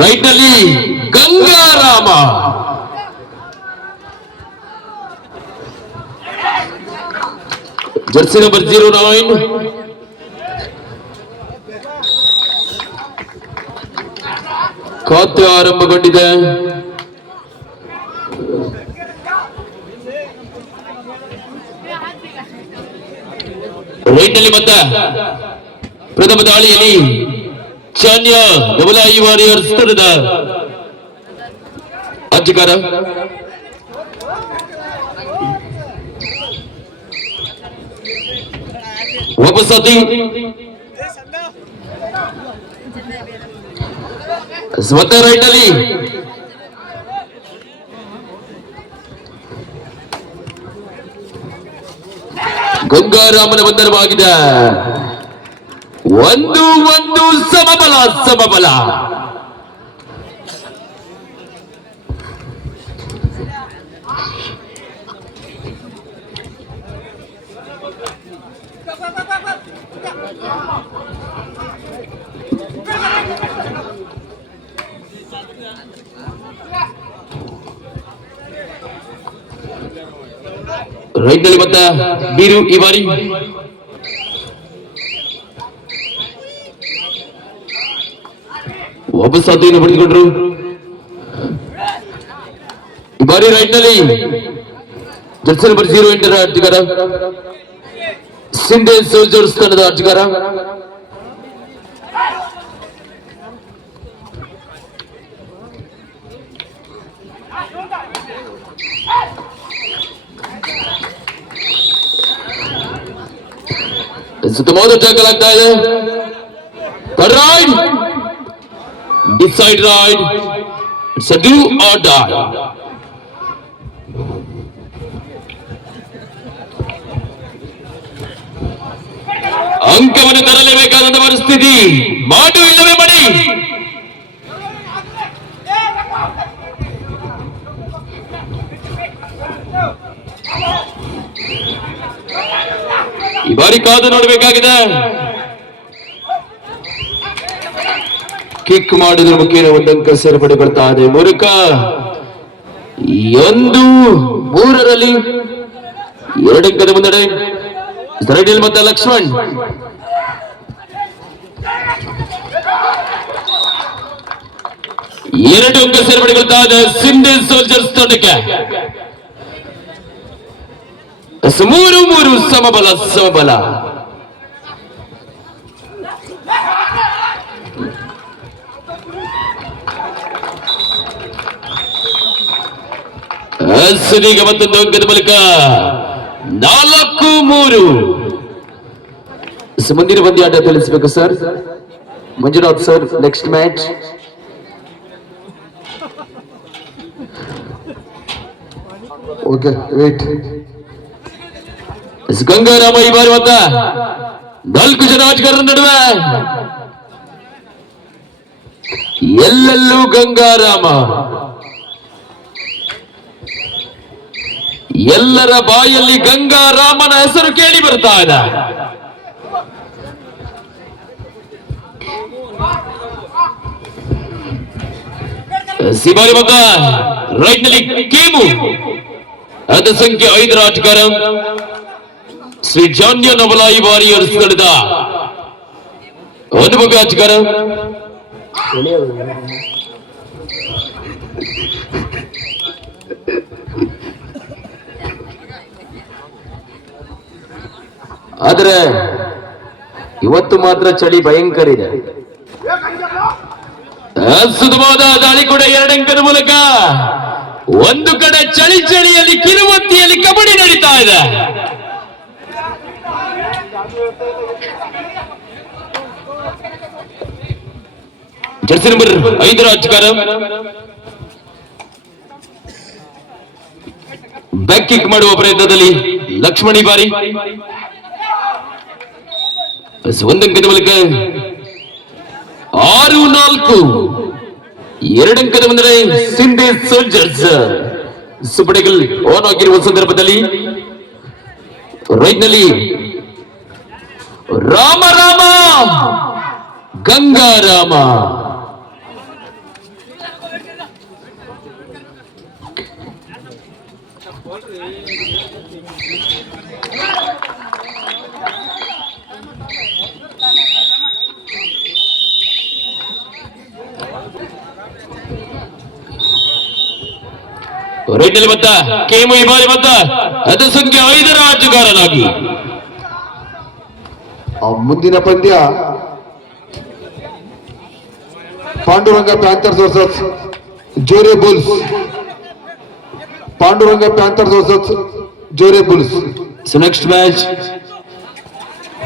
Right ನಲ್ಲಿ Gangaram, Jersey number 09. ಖಾತೆ ಆರಂಭಗೊಂಡಿದೆ. ರೈಟ್ ನಲ್ಲಿ ಮತ್ತೆ ಪ್ರಥಮ ದಾಳಿಯಲ್ಲಿ ಚಾನ್ಯ ಡಬಲಾಯಿ ವಾರಿಯರ್ಸ್ ತಂಡದ ಆಟಗಾರ ವಾಪಸ್ಸಾತಿ ಸ್ವತಃ ರೈಟ್ ಅಲ್ಲಿ ಗಂಗಾರಾಮನ ಬಂಧನವಾಗಿದೆ. 1-1 ಸಮಬಲ ಸಮಬಲ. ರೈಟ್ ನಲ್ಲಿ ಮತ್ತೆ ಬೀರು ಈ ಬಾರಿ ವಾಪಸ್ ಸಾಧನೆಯನ್ನು ಪಡೆದುಕೊಂಡ್ರು. ಈ ಬಾರಿ ರೈಟ್ ನಲ್ಲಿ ಜರ್ಸಿ ನಂಬರ್ 08 ಆಟಗಾರ ಸಿಂಧೆ ಸೋಲ್ಜರ್ಸ್ ತಂಡದ ಆಟಗಾರ ಸುತ್ತಮುತ್ತ ಟ್ಯಾಕಲ್ ಆಗ್ತಾ ಇದೆ. Right decide right, it's a do or die. ಅಂಕವನ್ನು ತರಲೇಬೇಕಾದ ಪರಿಸ್ಥಿತಿ. ಮಾಡು ಇಲ್ಲವೇ ಮಡಿ. ಈ ಬಾರಿ ಕಾದು ನೋಡಬೇಕಾಗಿದೆ. ಕಿಕ್ ಮಾಡಿದ್ರ ಮುಖೇನ ಒಂದು ಅಂಕ ಸೇರ್ಪಡೆಗೊಳ್ತಾ ಇದೆ. ಮೂಲಕ 1-3 2 ಅಂಕದ ಮುನ್ನಡೆ. ರೈಡಲ್ ಮತ್ತೆ ಲಕ್ಷ್ಮಣ್ ಎರಡು ಅಂಕ ಸೇರ್ಪಡೆಗೊಳ್ತಾ ಇದೆ ಸಿಂಧೆ ಸೋಲ್ಜರ್ಸ್ ತಂಡಕ್ಕೆ. 3-3 ಸಮಬಲ ಸಮಬಲ. ಈಗ ಮತ್ತೊಂದು ಅಂಕದ ಮೂಲಕ 4-3. ಮುಂದಿನ ಪಂದ್ಯಾಟ ತಿಳಿಸಬೇಕು sir. Manjunath sir, next match. Okay wait. Gangarama ಈ ಬಾರಿ ಮತ್ತ 4 ಜನ ಆಟಗಾರರ ನಡುವೆ ಎಲ್ಲೆಲ್ಲೂ ಗಂಗಾರಾಮ. ಎಲ್ಲರ ಬಾಯಲ್ಲಿ ಗಂಗಾರಾಮನ ಹೆಸರು ಕೇಳಿ ಬರ್ತಾ ಇದೆ. ಸಿಬಾರಿ ಮತ ರೈಟ್ ನಲ್ಲಿ ಕೀಮು, ಅದ ಸಂಖ್ಯೆ 5 ಆಟಗಾರ ಶ್ರೀ ಜಾನ್ಯ ನವಲಾಯಿ ವಾರಿಯರ್ಸ್ ತಂಡದ ಅನುಭವಿ ಆಟಗಾರ ಆದರೆ ಇವತ್ತು ಮಾತ್ರ ಚಳಿ ಭಯಂಕರ ಇದೆ. ಅದ್ಭುತವಾದ ದಾಳಿ ಕೂಡ 2 ಅಂಕದ ಮೂಲಕ. ಒಂದು ಕಡೆ ಚಳಿ ಚಳಿಯಲ್ಲಿ ಕಿರುವತ್ತಿಯಲ್ಲಿ ಕಬಡ್ಡಿ ನಡೀತಾ ಇದೆ. ಜರ್ಸಿ ನಂಬರ್ 5 ಆಟಗಾರ ಬ್ಯಾಕ್ ಕಿಕ್ ಮಾಡುವ ಪ್ರಯತ್ನದಲ್ಲಿ ಲಕ್ಷ್ಮಣಿ ಬಾರಿ 1 ಅಂಕದ ಮೂಲಕ 6-4. 2 ಅಂಕದ ಮುಂದೆ ಸಿಂಧೆ ಸೋಲ್ಜರ್ಸ್. ಸುಪಡೆಗಲ್ ಆನ್ ಆಗಿರುವ ಸಂದರ್ಭದಲ್ಲಿ ರೈಟ್ನಲ್ಲಿ ರಾಮ ರಾಮ ಗಂಗಾರಾಮ. ರೈಟ್ನಲ್ಲಿ ಬದ್ದ ಕೇಮು ಈ ಬಾರಿ ಬದ್ದ ಅದು ಸಂಖ್ಯೆ 5ರ ಆಟಗಾರನಾಗಿ. ಮುಂದಿನ ಪಂದ್ಯ Panduranga panthers versus Jore bulls. Panduranga panthers versus Jore bulls. So next match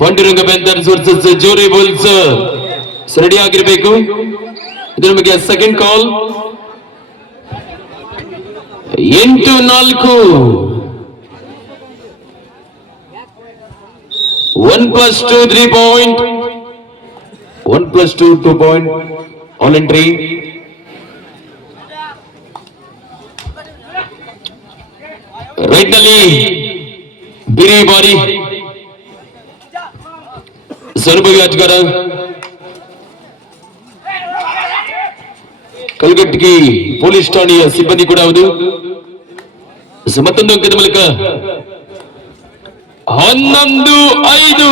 Panduranga panthers versus Jore bulls. Ready ಆಗಿರಬೇಕು. ಇದು ನಮಗೆ second call. 8-4 1+2 3 point 1+2 2 point all entry. Right ನಲ್ಲಿ ಬಿರಿ ಬಾರಿ ಸರ್ಬವಿ ಆಟಗಾರ ಕಲ್ಗಟ್ಟಿಗೆ ಪೊಲೀಸ್ ಠಾಣೆಯ ಸಿಬ್ಬಂದಿ ಕೂಡ ಹೌದು. ಮತ್ತೊಂದು ಅಂಕದ ಮೂಲಕ 11-5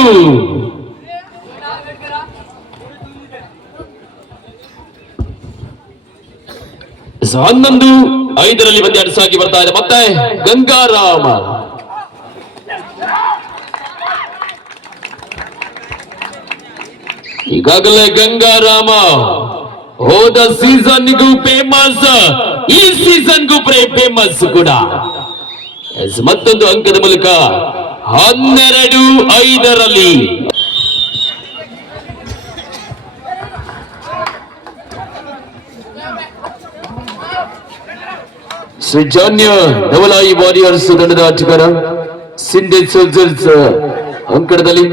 11-5ರಲ್ಲಿ ಪಂದ್ಯ ಸಾಗಿ ಬರ್ತಾ ಇದೆ. ಮತ್ತೆ ಗಂಗಾರಾಮ ಈಗಾಗಲೇ ಗಂಗಾರಾಮ ಹೋದ ಸೀಸನ್ಗೂ ಫೇಮಸ್, ಈ ಸೀಸನ್ಗೂ ಫೇಮಸ್ ಕೂಡ. ಮತ್ತೊಂದು ಅಂಕದ ಮೂಲಕ 12-5ರಲ್ಲಿ ಶ್ರೀಜಾನ್ಯ ನವಲಾಯಿ ವಾರಿಯರ್ಸ್ ತಂಡದ ಆಟಗಾರ ಸಿಂಧೆ ಸೋಲ್ಜರ್ಸ್ ಅಂಕಣದಲ್ಲಿ.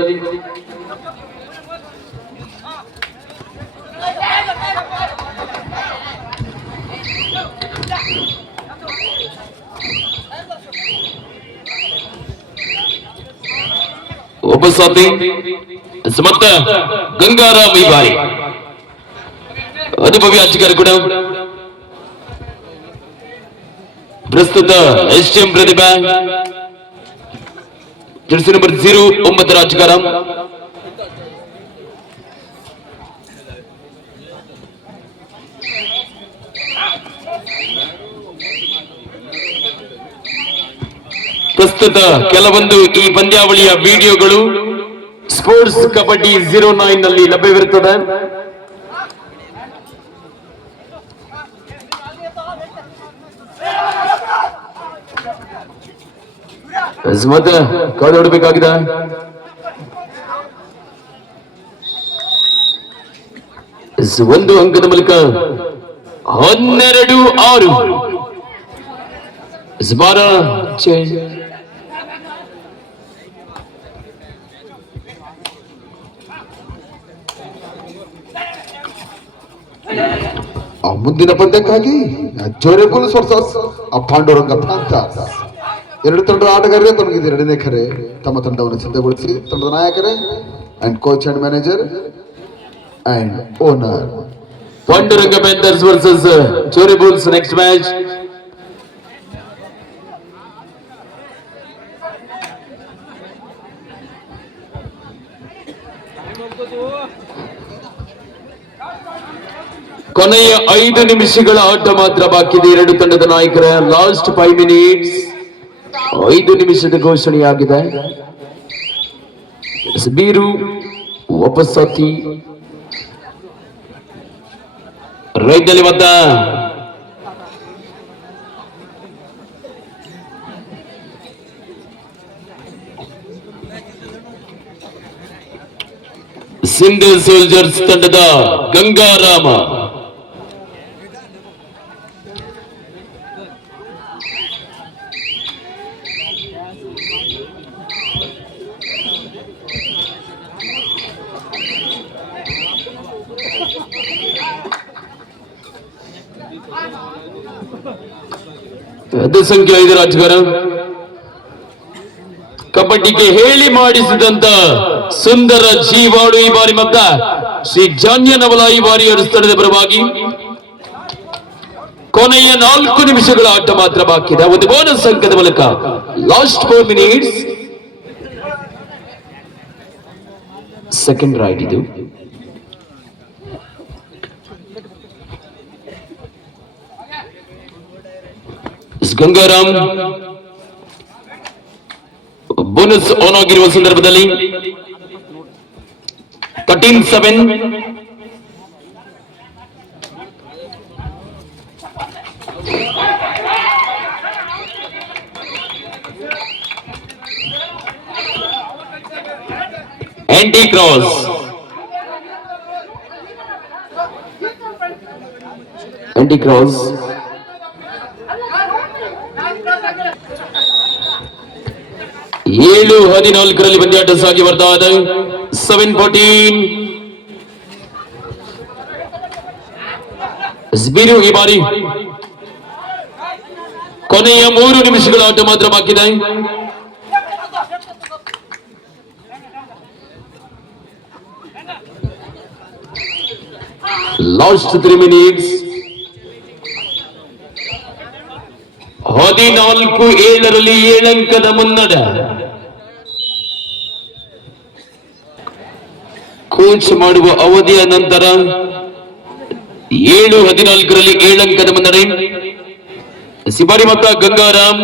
ಒಬ್ಬ ಸಾಥಿ ಸಮರ್ಥ ಗಂಗಾರಾಮ್ ಈ ಬಾರಿ ಅನುಭವಿ ಆಟಗಾರ ಕೂಡ. ಪ್ರಸ್ತುತ ಎಸ್ಟಿಎಂ ಪ್ರತಿಭಾ ಜರ್ಸಿ ನಂಬರ್ 09 ಆಟಗಾರ. ಪ್ರಸ್ತುತ ಕೆಲವೊಂದು ಈ ಪಂದ್ಯಾವಳಿಯ ವಿಡಿಯೋಗಳು ಸ್ಪೋರ್ಟ್ಸ್ ಕಬಡ್ಡಿ 09 ನಲ್ಲಿ ಲಭ್ಯವಿರುತ್ತದೆ. ಮತ್ತೆ ಕಾದು ಹೊಡಬೇಕಾಗಿದೆ. ಒಂದು ಅಂಕದ ಮೂಲಕ 12-6 ಮುಂದಿನ ಪಂದ್ಯಕ್ಕಾಗಿ ಜೋರೆ ಬುಲ್ಸ್ ವರ್ಸಸ್ ಪಾಂಡುರಂಗ ಪ್ಯಾಂಥರ್ಸ್. ಎರಡು ತಂಡದ ಆಟಗಾರರೇ ತಮಗಿದೆ 2ನೇ ಕರೆ. ತಮ್ಮ ತಂಡವನ್ನು ಸಿದ್ಧಗೊಳಿಸಿ ತಂಡದ ನಾಯಕರೇ and coach and manager and owner. Panduranga panthers versus Jore bulls next match. ಕೊನೆಯ 5 ನಿಮಿಷಗಳ ಆಟ ಮಾತ್ರ ಬಾಕಿ ಇದೆ. ಎರಡು ತಂಡದ ನಾಯಕರ ಲಾಸ್ಟ್ 5 ಮಿನಿಟ್ಸ್. 5 ನಿಮಿಷದ ಘೋಷಣೆಯಾಗಿದೆ. ಬೀರು ಒಬ್ಬ ಸಾಥಿ ರೈತಲ್ಲಿ ಮತ ಸಿಂಧೆ ಸೋಲ್ಜರ್ಸ್ ತಂಡದ ಗಂಗಾರಾಮ. ಅದು ಸಂಖ್ಯೆ 5 ಆಟಗಾರ ಕಬಡ್ಡಿಗೆ ಹೇಳಿ ಮಾಡಿಸಿದಂತ ಸುಂದರ ಜೀವಾಡು ಈ ಬಾರಿ ಮತ್ತ ಶ್ರೀ ಜಾನ್ಯನವಲ ಈ ಬಾರಿಯವರು ಸ್ಥಳದ ಪರವಾಗಿ ಕೊನೆಯ 4 ನಿಮಿಷಗಳ ಆಟ ಮಾತ್ರ ಬಾಕಿ ಇದೆ. ಒಂದು ಬೋನಸ್ ಅಂಕದ ಮೂಲಕ ಲಾಸ್ಟ್ 4 ಮಿನಿಟ್ಸ್ ಸೆಕೆಂಡ್ ರೈಟ್ ಇದು. ಗಂಗಾರಾಮ್ ಬೋನಸ್ ಆನ್ ಆಗಿರುವ ಸಂದರ್ಭದಲ್ಲಿ 13-7 anti cross. Anti cross. ಏಳು 14ರಲ್ಲಿ ಪಂದ್ಯಾಟ ಸಾಗಿ ಬರ್ತಾ ಇದೆ. 7-14 ಸ್ಬಿರು ಈ ಬಾರಿ ಕೊನೆಯ 3 ನಿಮಿಷಗಳ ಆಟ ಮಾತ್ರ ಬಾಕಿ ಇದೆ. ಲಾಸ್ಟ್ 3 ಮಿನಿಟ್ಸ್ 14-7ರಲ್ಲಿ 7 ಅಂಕದ ಮುನ್ನಡೆ. ಕೋಚ್ ಮಾಡುವ ಅವಧಿಯ ನಂತರ 7-14ರಲ್ಲಿ 7 ಅಂಕದ ಮುನ್ನಡೆ. ಸಿಬಾರಿ ಮತ್ತ ಗಂಗಾರಾಮ್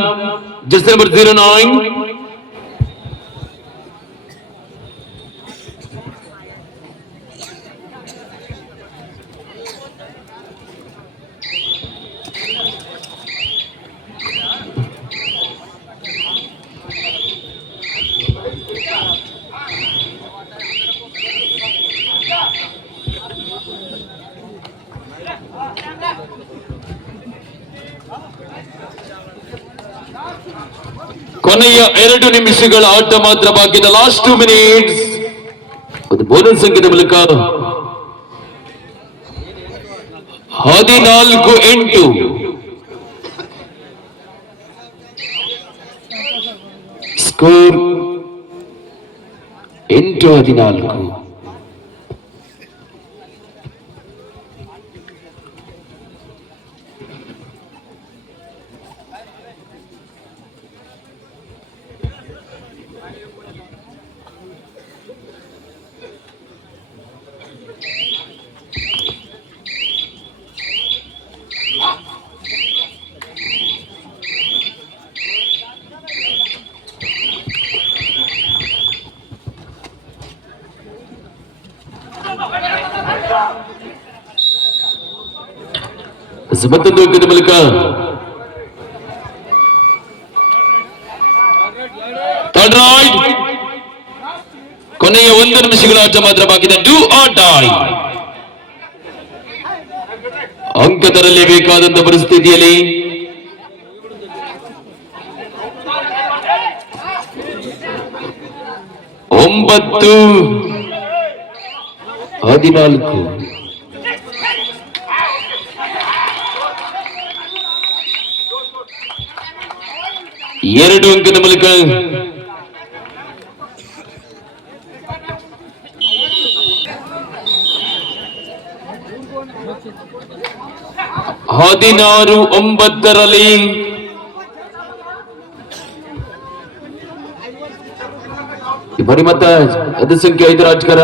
ಜರ್ಸಿ ನಂಬರ್ 09. ಕೊನೆಯ 2 ನಿಮಿಷಗಳ ಆಟ ಮಾತ್ರ ಬಾಕಿ ಇದೆ. ಲಾಸ್ಟ್ 2 ಮಿನಿಟ್ಸ್ ಒಂದು ಬೋನಸ್ ಸಂಖ್ಯೆಯ ಮೂಲಕ 14-8 ಸ್ಕೋರ್ 8-14. ಮತ್ತೊಂದು ಅಂಕದ ಮೂಲಕ ಥರ್ಡ್ ರೈಟ್ ಕೊನೆಯ 1 ನಿಮಿಷಗಳ ಆಟ ಮಾತ್ರ ಬಾಕಿ ಇದೆ. ಡೂ ಆರ್ ಡೈ ಅಂಕ ತರಲೇಬೇಕಾದಂತ ಪರಿಸ್ಥಿತಿಯಲ್ಲಿ 9-14 2 ಅಂಕದ ಮೂಲಕ 16-9ರಲ್ಲಿ ಬರೀ ಮತ್ತ ಅದು ಸಂಖ್ಯೆ 5 ರಾಜಕರ.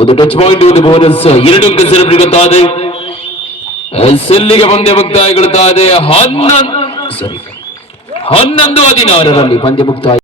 ಒಂದು ಟಚ್ ಪಾಯಿಂಟ್ ಒಂದು ಬೋನಸ್ 2 ಅಂಕ ಸೆಲೆಬ್ರೇಟ್ ಆಗಿದೆ. ಸೆಲ್ಲಿಗೆ ಪಂದ್ಯ ಮುಕ್ತಾಯಗೊಳ್ಳುತ್ತಾ ಇದೆ. 11-16ರಲ್ಲಿ ಪಂದ್ಯ ಮುಕ್ತಾಯ.